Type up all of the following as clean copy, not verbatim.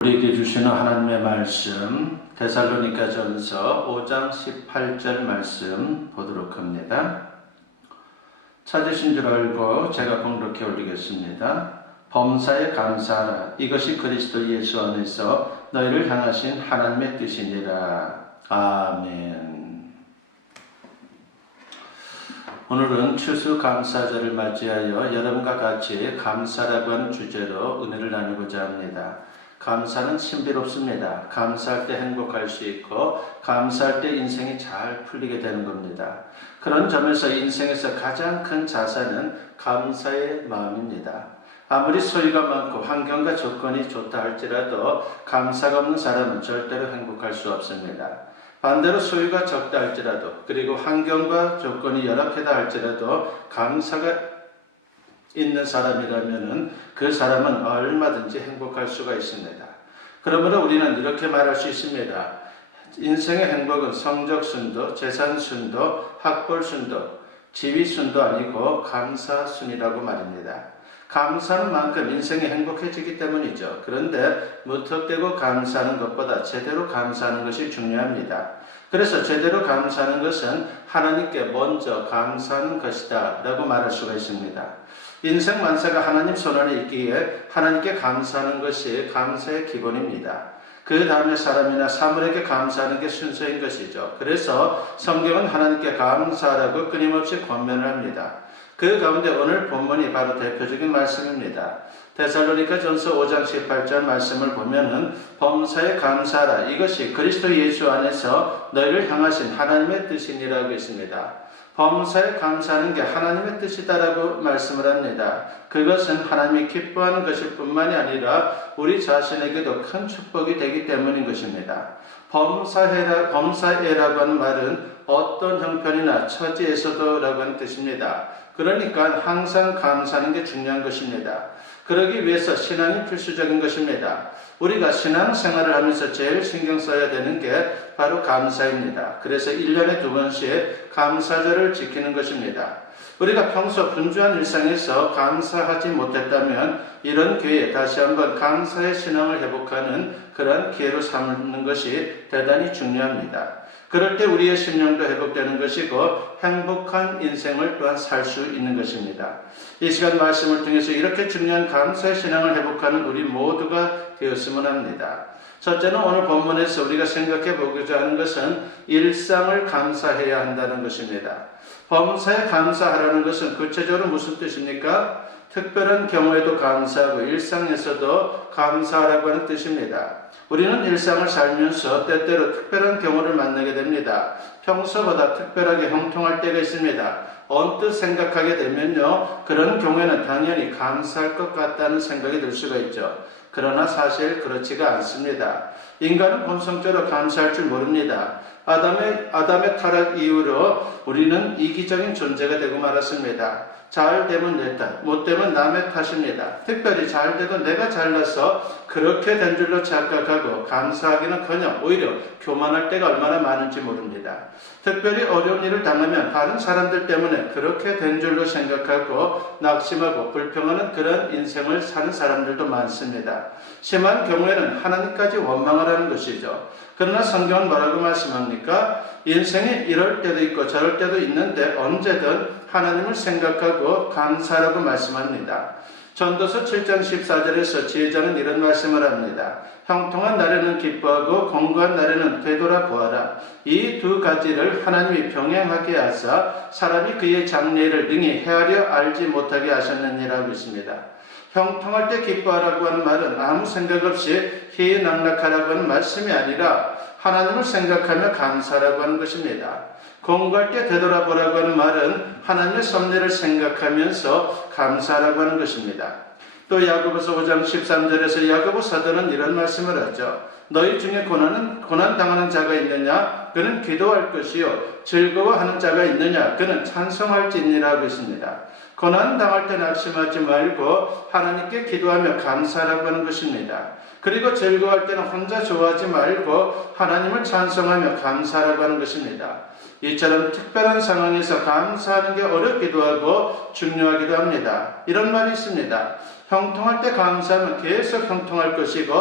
우리에게 주시는 하나님의 말씀 데살로니가전서 5장 18절 말씀 보도록 합니다. 찾으신 줄 알고 제가 봉독해 올리겠습니다. 범사에 감사하라. 이것이 그리스도 예수 안에서 너희를 향하신 하나님의 뜻이니라. 아멘. 오늘은 추수감사절을 맞이하여 여러분과 같이 감사라고 하는 주제로 은혜를 나누고자 합니다. 감사는 신비롭습니다. 감사할 때 행복할 수 있고 감사할 때 인생이 잘 풀리게 되는 겁니다. 그런 점에서 인생에서 가장 큰 자산은 감사의 마음입니다. 아무리 소유가 많고 환경과 조건이 좋다 할지라도 감사가 없는 사람은 절대로 행복할 수 없습니다. 반대로 소유가 적다 할지라도 그리고 환경과 조건이 열악하다 할지라도 감사가 있는 사람이라면 그 사람은 얼마든지 행복할 수가 있습니다. 그러므로 우리는 이렇게 말할 수 있습니다. 인생의 행복은 성적순도, 재산순도, 학벌순도, 지위순도 아니고 감사순이라고 말입니다. 감사하는 만큼 인생이 행복해지기 때문이죠. 그런데 무턱대고 감사하는 것보다 제대로 감사하는 것이 중요합니다. 그래서 제대로 감사하는 것은 하나님께 먼저 감사하는 것이다 라고 말할 수가 있습니다. 인생 만사가 하나님 손안에 있기에 하나님께 감사하는 것이 감사의 기본입니다. 그 다음에 사람이나 사물에게 감사하는 게 순서인 것이죠. 그래서 성경은 하나님께 감사하라고 끊임없이 권면을 합니다. 그 가운데 오늘 본문이 바로 대표적인 말씀입니다. 데살로니가전서 5장 18절 말씀을 보면은 범사에 감사하라. 이것이 그리스도 예수 안에서 너희를 향하신 하나님의 뜻이니라고 있습니다. 범사에 감사하는 게 하나님의 뜻이다라고 말씀을 합니다. 그것은 하나님이 기뻐하는 것일 뿐만이 아니라 우리 자신에게도 큰 축복이 되기 때문인 것입니다. 범사에라고 하는 말은 어떤 형편이나 처지에서도라고 하는 뜻입니다. 그러니까 항상 감사하는 게 중요한 것입니다. 그러기 위해서 신앙이 필수적인 것입니다. 우리가 신앙생활을 하면서 제일 신경 써야 되는 게 바로 감사입니다. 그래서 1년에 2번씩 감사절을 지키는 것입니다. 우리가 평소 분주한 일상에서 감사하지 못했다면 이런 기회에 다시 한번 감사의 신앙을 회복하는 그런 기회로 삼는 것이 대단히 중요합니다. 그럴 때 우리의 심령도 회복되는 것이고 행복한 인생을 또한 살 수 있는 것입니다. 이 시간 말씀을 통해서 이렇게 중요한 감사의 신앙을 회복하는 우리 모두가 되었으면 합니다. 첫째는 오늘 본문에서 우리가 생각해 보고자 하는 것은 일상을 감사해야 한다는 것입니다. 범사에 감사하라는 것은 구체적으로 무슨 뜻입니까? 특별한 경우에도 감사하고 일상에서도 감사하라고 하는 뜻입니다. 우리는 일상을 살면서 때때로 특별한 경우를 만나게 됩니다. 평소보다 특별하게 형통할 때가 있습니다. 언뜻 생각하게 되면요, 그런 경우에는 당연히 감사할 것 같다는 생각이 들 수가 있죠. 그러나 사실 그렇지가 않습니다. 인간은 본성적으로 감사할 줄 모릅니다. 아담의 타락 이후로 우리는 이기적인 존재가 되고 말았습니다. 잘 되면 내 탓, 못 되면 남의 탓입니다. 특별히 잘 돼도 내가 잘나서 그렇게 된 줄로 착각하고 감사하기는커녕 오히려 교만할 때가 얼마나 많은지 모릅니다. 특별히 어려운 일을 당하면 다른 사람들 때문에 그렇게 된 줄로 생각하고 낙심하고 불평하는 그런 인생을 사는 사람들도 많습니다. 심한 경우에는 하나님까지 원망을 하는 것이죠. 그러나 성경은 뭐라고 말씀합니까? 인생이 이럴 때도 있고 저럴 때도 있는데 언제든 하나님을 생각하고 감사하라고 말씀합니다. 전도서 7장 14절에서 지혜자는 이런 말씀을 합니다. 형통한 날에는 기뻐하고 공고한 날에는 되돌아보아라. 이 두 가지를 하나님이 병행하게 하사 사람이 그의 장래를 능히 헤아려 알지 못하게 하셨느니라고 있습니다. 형통할 때 기뻐하라고 하는 말은 아무 생각 없이 희낙락하라고 하는 말씀이 아니라 하나님을 생각하며 감사하라고 하는 것입니다. 공부할 때 되돌아보라고 하는 말은 하나님의 섭리를 생각하면서 감사하라고 하는 것입니다. 또 야고보서 5장 13절에서 야고보 사도는 이런 말씀을 하죠. 너희 중에 고난당하는 자가 있느냐? 그는 기도할 것이요. 즐거워하는 자가 있느냐? 그는 찬송할지니라고 있습니다. 고난당할 때 낙심하지 말고 하나님께 기도하며 감사하라고 하는 것입니다. 그리고 즐거워할 때는 혼자 좋아하지 말고 하나님을 찬송하며 감사하라고 하는 것입니다. 이처럼 특별한 상황에서 감사하는 게 어렵기도 하고 중요하기도 합니다. 이런 말이 있습니다. 형통할 때 감사하면 계속 형통할 것이고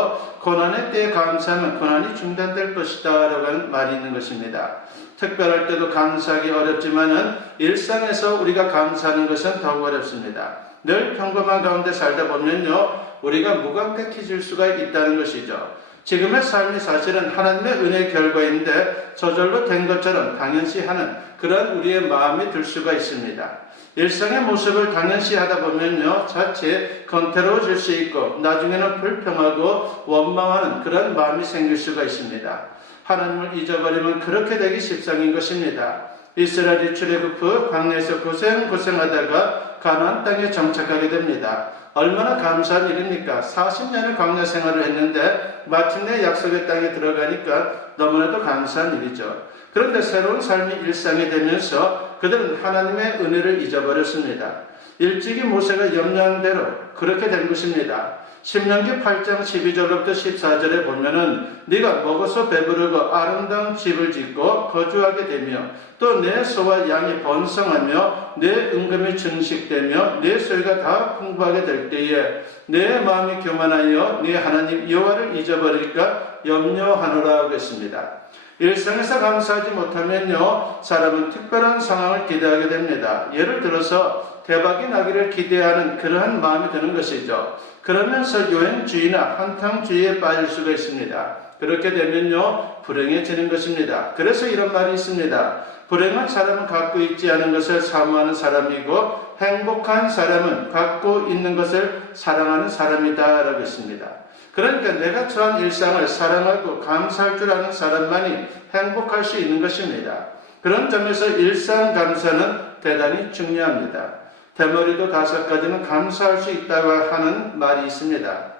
고난의 때에 감사하면 고난이 중단될 것이다 라고 하는 말이 있는 것입니다. 특별할 때도 감사하기 어렵지만은 일상에서 우리가 감사하는 것은 더욱 어렵습니다. 늘 평범한 가운데 살다 보면요, 우리가 무감각해질 수가 있다는 것이죠. 지금의 삶이 사실은 하나님의 은혜의 결과인데 저절로 된 것처럼 당연시하는 그런 우리의 마음이 들 수가 있습니다. 일상의 모습을 당연시하다 보면요, 자칫 건태로워질 수 있고 나중에는 불평하고 원망하는 그런 마음이 생길 수가 있습니다. 하나님을 잊어버리면 그렇게 되기 십상인 것입니다. 이스라엘이 출애굽 후 광야에서 고생하다가 가나안 땅에 정착하게 됩니다. 얼마나 감사한 일입니까? 40년을 광야 생활을 했는데 마침내 약속의 땅에 들어가니까 너무나도 감사한 일이죠. 그런데 새로운 삶이 일상이 되면서 그들은 하나님의 은혜를 잊어버렸습니다. 일찍이 모세가 염려한 대로 그렇게 된 것입니다. 신명기 8장 12절부터 14절에 보면은 네가 먹어서 배부르고 아름다운 집을 짓고 거주하게 되며 또 내 소와 양이 번성하며 내 은금이 증식되며 내 소유가 다 풍부하게 될 때에 내 마음이 교만하여 네 하나님 여호와를 잊어버릴까 염려하노라 하고 있습니다. 일상에서 감사하지 못하면요, 사람은 특별한 상황을 기대하게 됩니다. 예를 들어서 대박이 나기를 기대하는 그러한 마음이 드는 것이죠. 그러면서 여행주의나 한탕주의에 빠질 수가 있습니다. 그렇게 되면요, 불행해지는 것입니다. 그래서 이런 말이 있습니다. 불행한 사람은 갖고 있지 않은 것을 사모하는 사람이고 행복한 사람은 갖고 있는 것을 사랑하는 사람이다 라고 있습니다. 그러니까 내가 처한 일상을 사랑하고 감사할 줄 아는 사람만이 행복할 수 있는 것입니다. 그런 점에서 일상 감사는 대단히 중요합니다. 대머리도 5가지는 감사할 수 있다고 하는 말이 있습니다.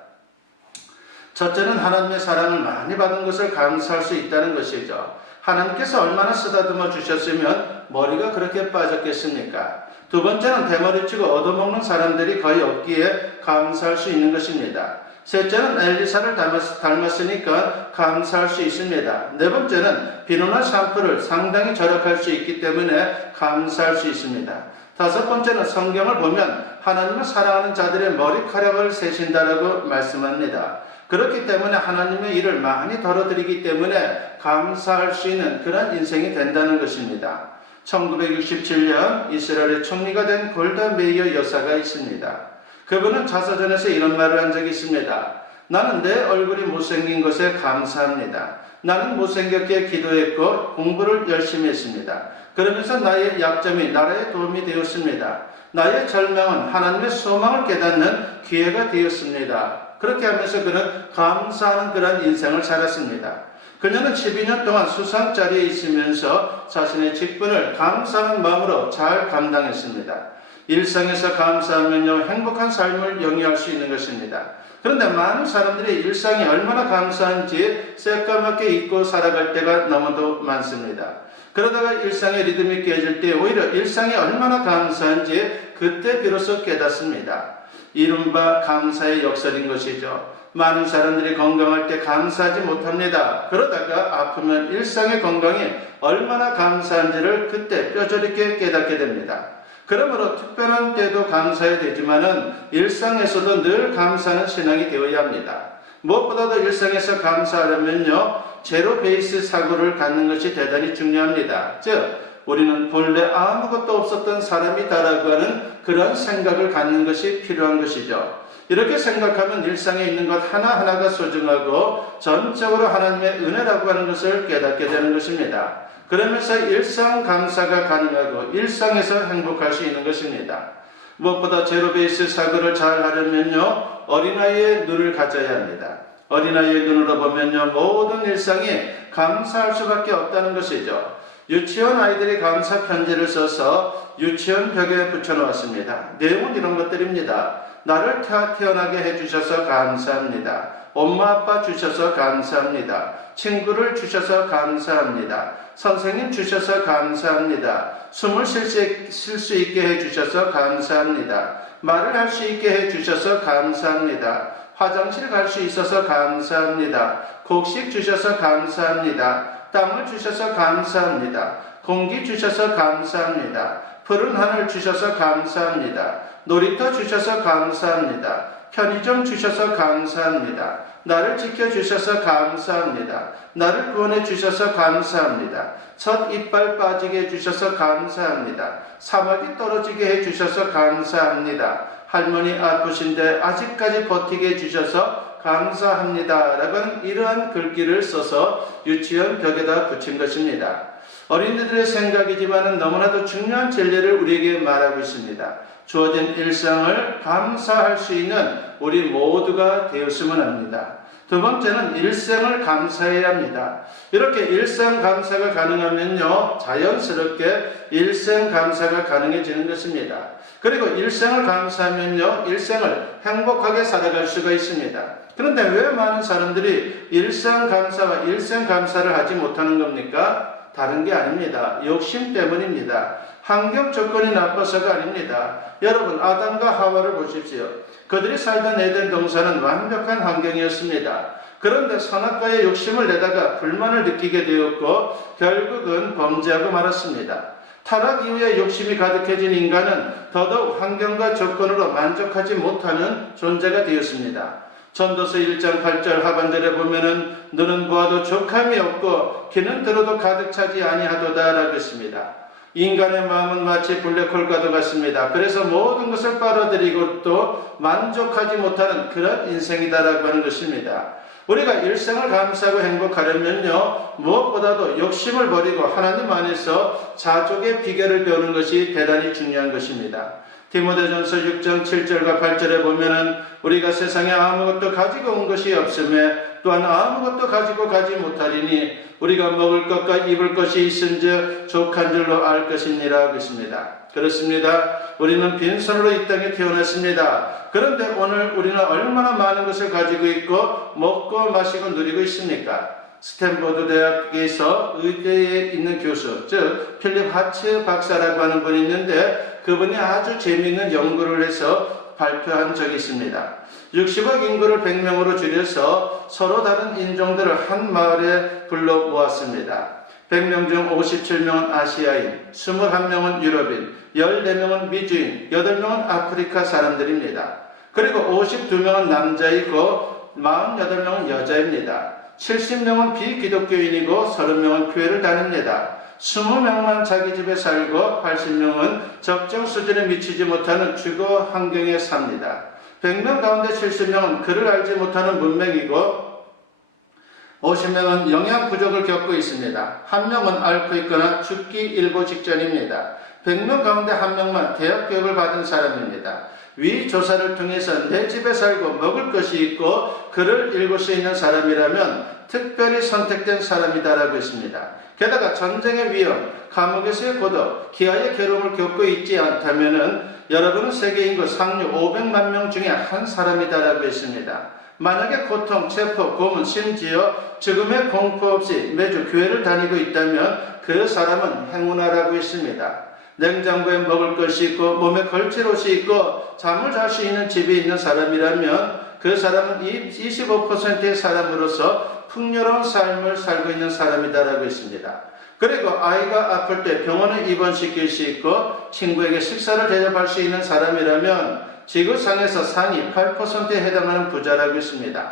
첫째는 하나님의 사랑을 많이 받은 것을 감사할 수 있다는 것이죠. 하나님께서 얼마나 쓰다듬어 주셨으면 머리가 그렇게 빠졌겠습니까? 두 번째는 대머리치고 얻어먹는 사람들이 거의 없기에 감사할 수 있는 것입니다. 셋째는 엘리사를 닮았으니까 감사할 수 있습니다. 네 번째는 비누나 샴푸를 상당히 절약할 수 있기 때문에 감사할 수 있습니다. 다섯 번째는 성경을 보면 하나님을 사랑하는 자들의 머리카락을 세신다라고 말씀합니다. 그렇기 때문에 하나님의 일을 많이 덜어드리기 때문에 감사할 수 있는 그런 인생이 된다는 것입니다. 1967년 이스라엘의 총리가 된 골다 메이어 여사가 있습니다. 그분은 자서전에서 이런 말을 한 적이 있습니다. 나는 내 얼굴이 못생긴 것에 감사합니다. 나는 못생겼기에 기도했고 공부를 열심히 했습니다. 그러면서 나의 약점이 나라에 도움이 되었습니다. 나의 절망은 하나님의 소망을 깨닫는 기회가 되었습니다. 그렇게 하면서 그는 감사하는 그런 인생을 살았습니다. 그녀는 12년 동안 수상 자리에 있으면서 자신의 직분을 감사하는 마음으로 잘 감당했습니다. 일상에서 감사하면요, 행복한 삶을 영위할 수 있는 것입니다. 그런데 많은 사람들이 일상이 얼마나 감사한지 새까맣게 잊고 살아갈 때가 너무도 많습니다. 그러다가 일상의 리듬이 깨질 때 오히려 일상이 얼마나 감사한지 그때 비로소 깨닫습니다. 이른바 감사의 역설인 것이죠. 많은 사람들이 건강할 때 감사하지 못합니다. 그러다가 아프면 일상의 건강이 얼마나 감사한지를 그때 뼈저리게 깨닫게 됩니다. 그러므로 특별한 때도 감사해야 되지만은 일상에서도 늘 감사하는 신앙이 되어야 합니다. 무엇보다도 일상에서 감사하려면요, 제로 베이스 사고를 갖는 것이 대단히 중요합니다. 즉, 우리는 본래 아무것도 없었던 사람이다라고 하는 그런 생각을 갖는 것이 필요한 것이죠. 이렇게 생각하면 일상에 있는 것 하나하나가 소중하고 전적으로 하나님의 은혜라고 하는 것을 깨닫게 되는 것입니다. 그러면서 일상 감사가 가능하고 일상에서 행복할 수 있는 것입니다. 무엇보다 제로 베이스 사고를 잘 하려면요, 어린아이의 눈을 가져야 합니다. 어린아이의 눈으로 보면요, 모든 일상이 감사할 수밖에 없다는 것이죠. 유치원 아이들이 감사 편지를 써서 유치원 벽에 붙여놓았습니다. 내용은 이런 것들입니다. 나를 태어나게 해주셔서 감사합니다. 엄마 아빠 주셔서 감사합니다. 친구를 주셔서 감사합니다. 선생님 주셔서 감사합니다. 숨을 쉴 수 있게 해주셔서 감사합니다. 말을 할 수 있게 해주셔서 감사합니다. 화장실 갈 수 있어서 감사합니다. 곡식 주셔서 감사합니다. 땅을 주셔서 감사합니다. 공기 주셔서 감사합니다. 푸른 하늘 주셔서 감사합니다. 놀이터 주셔서 감사합니다. 편의점 주셔서 감사합니다. 나를 지켜주셔서 감사합니다. 나를 구원해 주셔서 감사합니다. 첫 이빨 빠지게 해주셔서 감사합니다. 사막이 떨어지게 해주셔서 감사합니다. 할머니 아프신데 아직까지 버티게 해주셔서 감사합니다. 라고는 이러한 글귀를 써서 유치원 벽에다 붙인 것입니다. 어린이들의 생각이지만 너무나도 중요한 진리를 우리에게 말하고 있습니다. 주어진 일상을 감사할 수 있는 우리 모두가 되었으면 합니다. 두 번째는 일생을 감사해야 합니다. 이렇게 일생 감사가 가능하면요, 자연스럽게 일생 감사가 가능해지는 것입니다. 그리고 일생을 감사하면요, 일생을 행복하게 살아갈 수가 있습니다. 그런데 왜 많은 사람들이 일생 감사와 일생 감사를 하지 못하는 겁니까? 다른 게 아닙니다. 욕심 때문입니다. 환경 조건이 나빠서가 아닙니다. 여러분, 아담과 하와를 보십시오. 그들이 살던 에덴 동산은 완벽한 환경이었습니다. 그런데 선악과의 욕심을 내다가 불만을 느끼게 되었고 결국은 범죄하고 말았습니다. 타락 이후에 욕심이 가득해진 인간은 더더욱 환경과 조건으로 만족하지 못하는 존재가 되었습니다. 전도서 1장 8절 하반절에 보면은 너는 보아도 족함이 없고 귀는 들어도 가득 차지 아니하도다 라고 했습니다. 인간의 마음은 마치 블랙홀과도 같습니다. 그래서 모든 것을 빨아들이고 또 만족하지 못하는 그런 인생이다라고 하는 것입니다. 우리가 일생을 감사하고 행복하려면요, 무엇보다도 욕심을 버리고 하나님 안에서 자족의 비결을 배우는 것이 대단히 중요한 것입니다. 디모데전서 6장 7절과 8절에 보면은 우리가 세상에 아무것도 가지고 온 것이 없음에 또한 아무것도 가지고 가지 못하리니 우리가 먹을 것과 입을 것이 있은즉 족한 줄로 알 것이니라 하고 있습니다. 그렇습니다. 우리는 빈손으로 이 땅에 태어났습니다. 그런데 오늘 우리는 얼마나 많은 것을 가지고 있고 먹고 마시고 누리고 있습니까? 스탠포드 대학에서 의대에 있는 교수, 즉 필립 하츠 박사라고 하는 분이 있는데 그분이 아주 재미있는 연구를 해서 발표한 적이 있습니다. 60억 인구를 100명으로 줄여서 서로 다른 인종들을 한 마을에 불러 모았습니다. 100명 중 57명은 아시아인, 21명은 유럽인, 14명은 미주인, 8명은 아프리카 사람들입니다. 그리고 52명은 남자이고 48명은 여자입니다. 70명은 비기독교인이고 30명은 교회를 다닙니다. 20명만 자기 집에 살고 80명은 적정 수준에 미치지 못하는 주거 환경에 삽니다. 100명 가운데 70명은 글을 알지 못하는 문맹이고 50명은 영양 부족을 겪고 있습니다. 1명은 앓고 있거나 죽기 일보 직전입니다. 100명 가운데 1명만 대학 교육을 받은 사람입니다. 위 조사를 통해서 내 집에 살고 먹을 것이 있고 글을 읽을 수 있는 사람이라면 특별히 선택된 사람이다라고 했습니다. 게다가 전쟁의 위험, 감옥에서의 고독, 기아의 괴로움을 겪고 있지 않다면은 여러분은 세계 인구 상류 500만 명 중에 한 사람이다라고 했습니다. 만약에 고통, 체포, 고문, 심지어 죽음의 공포 없이 매주 교회를 다니고 있다면 그 사람은 행운아라고 했습니다. 냉장고에 먹을 것이 있고 몸에 걸칠 옷이 있고 잠을 잘 수 있는 집이 있는 사람이라면 그 사람은 25%의 사람으로서 풍요로운 삶을 살고 있는 사람이다라고 했습니다. 그리고 아이가 아플 때 병원에 입원시킬 수 있고 친구에게 식사를 대접할 수 있는 사람이라면 지구상에서 상위 8%에 해당하는 부자라고 했습니다.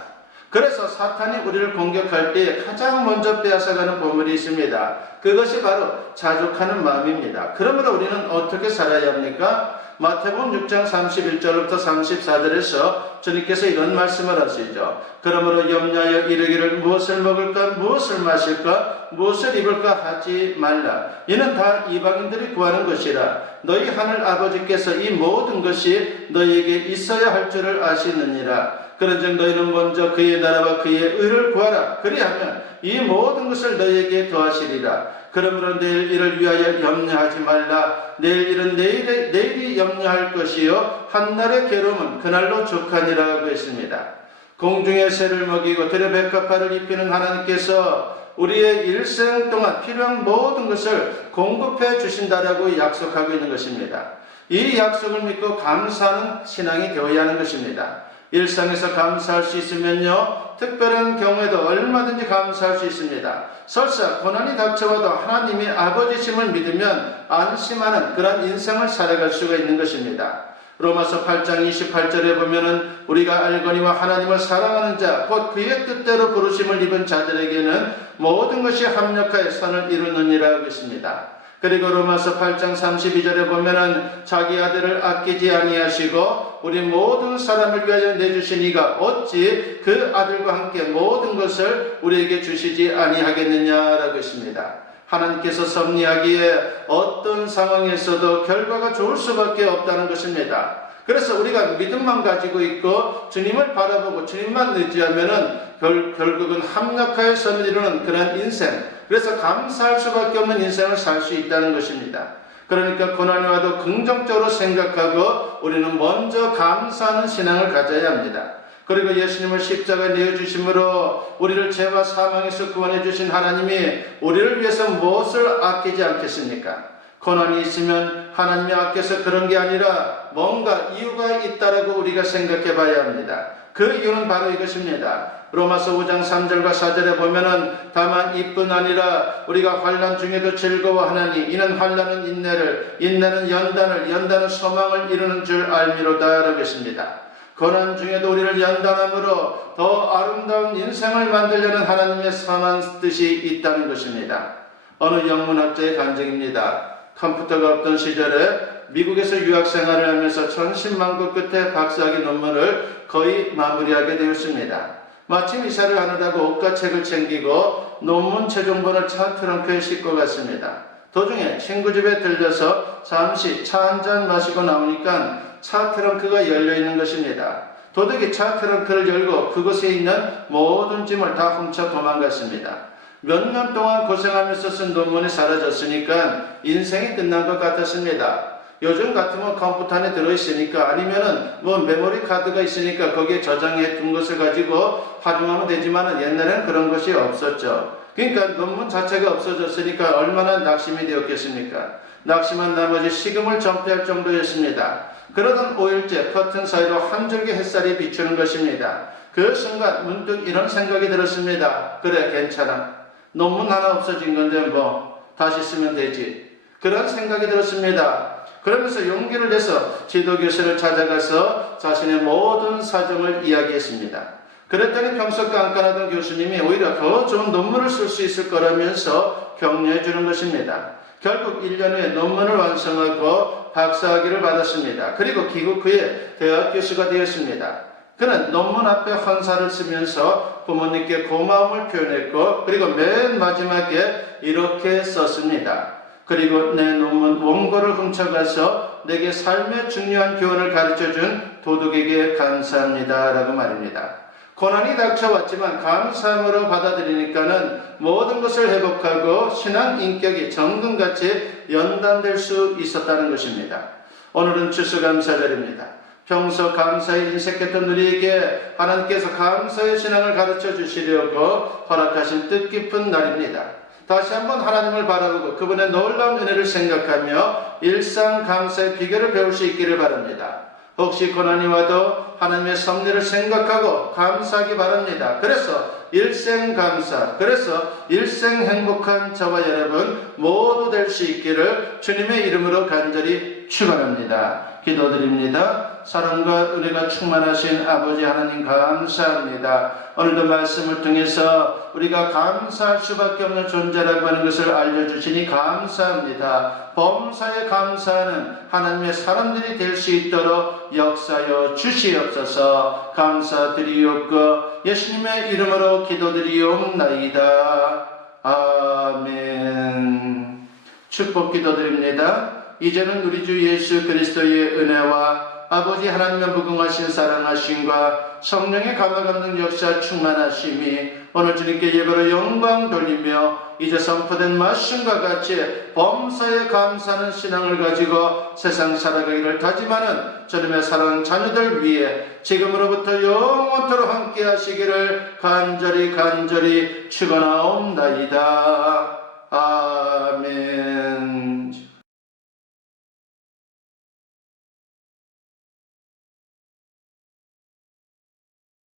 그래서 사탄이 우리를 공격할 때 가장 먼저 빼앗아가는 보물이 있습니다. 그것이 바로 자족하는 마음입니다. 그러므로 우리는 어떻게 살아야 합니까? 마태복음 6장 31절부터 34절에서 주님께서 이런 말씀을 하시죠. 그러므로 염려하여 이르기를 무엇을 먹을까, 무엇을 마실까, 무엇을 입을까 하지 말라. 이는 다 이방인들이 구하는 것이라. 너희 하늘 아버지께서 이 모든 것이 너희에게 있어야 할 줄을 아시느니라. 그런즉 너희는 먼저 그의 나라와 그의 의를 구하라. 그리하면 이 모든 것을 너희에게 더하시리라. 그러므로 내일 일을 위하여 염려하지 말라. 내일 일은 내일이 염려할 것이요 한날의 괴로움은 그날로 족하니라고 했습니다. 공중의 새를 먹이고 들의 백합화를 입히는 하나님께서 우리의 일생 동안 필요한 모든 것을 공급해 주신다라고 약속하고 있는 것입니다. 이 약속을 믿고 감사하는 신앙이 되어야 하는 것입니다. 일상에서 감사할 수 있으면요, 특별한 경우에도 얼마든지 감사할 수 있습니다. 설사 고난이 닥쳐와도 하나님이 아버지심을 믿으면 안심하는 그런 인생을 살아갈 수가 있는 것입니다. 로마서 8장 28절에 보면은 우리가 알거니와 하나님을 사랑하는 자, 곧 그의 뜻대로 부르심을 입은 자들에게는 모든 것이 합력하여 선을 이루느니라 하고 있습니다. 그리고 로마서 8장 32절에 보면은 자기 아들을 아끼지 아니하시고 우리 모든 사람을 위하여 내주신 이가 어찌 그 아들과 함께 모든 것을 우리에게 주시지 아니하겠느냐라고 했습니다. 하나님께서 섭리하기에 어떤 상황에서도 결과가 좋을 수밖에 없다는 것입니다. 그래서 우리가 믿음만 가지고 있고 주님을 바라보고 주님만 의지하면은 결국은 합력하여 선을 이루는 그런 인생, 그래서 감사할 수밖에 없는 인생을 살 수 있다는 것입니다. 그러니까 고난이 와도 긍정적으로 생각하고 우리는 먼저 감사하는 신앙을 가져야 합니다. 그리고 예수님을 십자가에 내어주심으로 우리를 죄와 사망에서 구원해 주신 하나님이 우리를 위해서 무엇을 아끼지 않겠습니까? 고난이 있으면 하나님이 아껴서 그런 게 아니라 뭔가 이유가 있다라고 우리가 생각해 봐야 합니다. 그 이유는 바로 이것입니다. 로마서 5장 3절과 4절에 보면은 다만 이뿐 아니라 우리가 환난 중에도 즐거워하나니 이는 환난은 인내를, 인내는 연단을, 연단은 소망을 이루는 줄 알미로다 라고 했습니다. 고난 중에도 우리를 연단함으로 더 아름다운 인생을 만들려는 하나님의 선한 뜻이 있다는 것입니다. 어느 영문학자의 간증입니다. 컴퓨터가 없던 시절에 미국에서 유학생활을 하면서 천신만고 끝에 박사학위 논문을 거의 마무리하게 되었습니다. 마침 이사를 하느라고 옷과 책을 챙기고 논문 최종본을 차 트렁크에 싣고 갔습니다. 도중에 친구 집에 들려서 잠시 차 한잔 마시고 나오니까 차 트렁크가 열려있는 것입니다. 도둑이 차 트렁크를 열고 그곳에 있는 모든 짐을 다 훔쳐 도망갔습니다. 몇 년 동안 고생하면서 쓴 논문이 사라졌으니까 인생이 끝난 것 같았습니다. 요즘 같으면 컴퓨터 안에 들어있으니까 아니면은 메모리 카드가 있으니까 거기에 저장해 둔 것을 가지고 활용하면 되지만 옛날에는 그런 것이 없었죠. 그러니까 논문 자체가 없어졌으니까 얼마나 낙심이 되었겠습니까? 낙심한 나머지 식음을 전폐할 정도였습니다. 그러던 5일째 커튼 사이로 한 줄기 햇살이 비추는 것입니다. 그 순간 문득 이런 생각이 들었습니다. 그래, 괜찮아. 논문 하나 없어진 건데 다시 쓰면 되지. 그런 생각이 들었습니다. 그러면서 용기를 내서 지도교수를 찾아가서 자신의 모든 사정을 이야기했습니다. 그랬더니 평소 깐깐하던 교수님이 오히려 더 좋은 논문을 쓸 수 있을 거라면서 격려해 주는 것입니다. 결국 1년 후에 논문을 완성하고 박사학위를 받았습니다. 그리고 귀국 후에 대학 교수가 되었습니다. 그는 논문 앞에 헌사를 쓰면서 부모님께 고마움을 표현했고 그리고 맨 마지막에 이렇게 썼습니다. 그리고 내 논문 원고를 훔쳐가서 내게 삶의 중요한 교훈을 가르쳐준 도둑에게 감사합니다 라고 말입니다. 고난이 닥쳐왔지만 감사함으로 받아들이니까는 모든 것을 회복하고 신앙 인격이 정금같이 연단될 수 있었다는 것입니다. 오늘은 추수감사절입니다. 평소 감사에 인색했던 우리에게 하나님께서 감사의 신앙을 가르쳐 주시려고 허락하신 뜻깊은 날입니다. 다시 한번 하나님을 바라보고 그분의 놀라운 은혜를 생각하며 일상 감사의 비결을 배울 수 있기를 바랍니다. 혹시 고난이 와도 하나님의 섭리를 생각하고 감사하기 바랍니다. 그래서 일생 감사, 그래서 일생 행복한 저와 여러분 모두 될 수 있기를 주님의 이름으로 간절히 축원합니다. 기도드립니다. 사랑과 은혜가 충만하신 아버지 하나님 감사합니다. 오늘도 말씀을 통해서 우리가 감사할 수밖에 없는 존재라고 하는 것을 알려주시니 감사합니다. 범사에 감사하는 하나님의 사람들이 될 수 있도록 역사여 주시옵소서. 감사드리옵고 예수님의 이름으로 기도드리옵나이다. 아멘. 축복 기도드립니다. 이제는 우리 주 예수 그리스도의 은혜와 아버지 하나님의 무궁하신 사랑하심과 성령의 감화감동 역사 충만하심이 오늘 주님께 예배로 영광 돌리며 이제 선포된 말씀과 같이 범사에 감사하는 신앙을 가지고 세상 살아가기를 다짐하는 주님의 사랑하는 자녀들 위해 지금으로부터 영원토록 함께 하시기를 간절히 축원하옵나이다. 아멘.